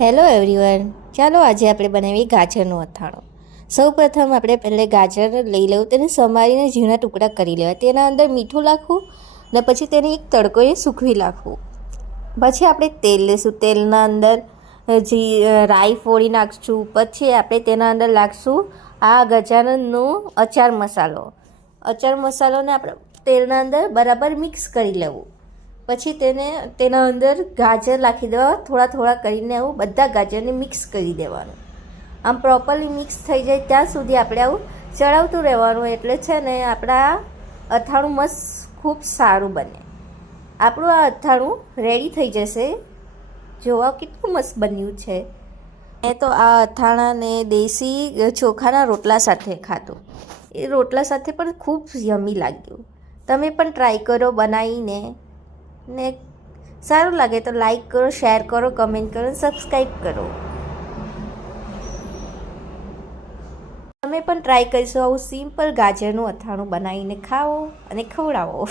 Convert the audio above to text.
Hello everyone, ચાલો આજે આપણે બનાવીએ ગાજરનું અથાણું. સૌપ્રથમ આપણે પહેલે ગાજર લઈ લેવું, તેને સમારીને ઝીણા ટુકડા કરી લેવા, તેના અંદર મીઠું નાખવું ને પછી તેને એક તડકોએ સૂકવી નાખવું. પછી આપણે તેલ લઈશું, તેલના અંદર રાઈ ફોડી નાખશું. પછી આપણે તેના અંદર નાખશું આ ગજાનનનો અચાર મસાલોને આપણે તેલના અંદર બરાબર મિક્સ કરી લેવું. પછી તેના અંદર ગાજર નાખી દેવા, થોડા થોડા કરીને આવું બધા ગાજરને મિક્સ કરી દેવાનું. આમ પ્રોપરલી મિક્સ થઈ જાય ત્યાં સુધી આપણે આવું ચડાવતું રહેવાનું, એટલે છે ને આપણા અથાણું મસ્ત ખૂબ સારું બને. આપણું આ અથાણું રેડી થઈ જશે. જોવા કેટલું મસ્ત બન્યું છે. મેં તો આ અથાણાને દેશી ચોખાના રોટલા સાથે ખાધું. એ રોટલા સાથે પણ ખૂબ યમી લાગ્યું. તમે પણ ટ્રાય કરો બનાવીને, ને સારું લાગે તો લાઈક કરો, શેર કરો, કમેન્ટ કરો, સબસ્ક્રાઈબ કરો. તમે પણ ટ્રાય કરીશું આવું સિમ્પલ ગાજરનું અથાણું બનાવીને ખાઓ અને ખવડાવો.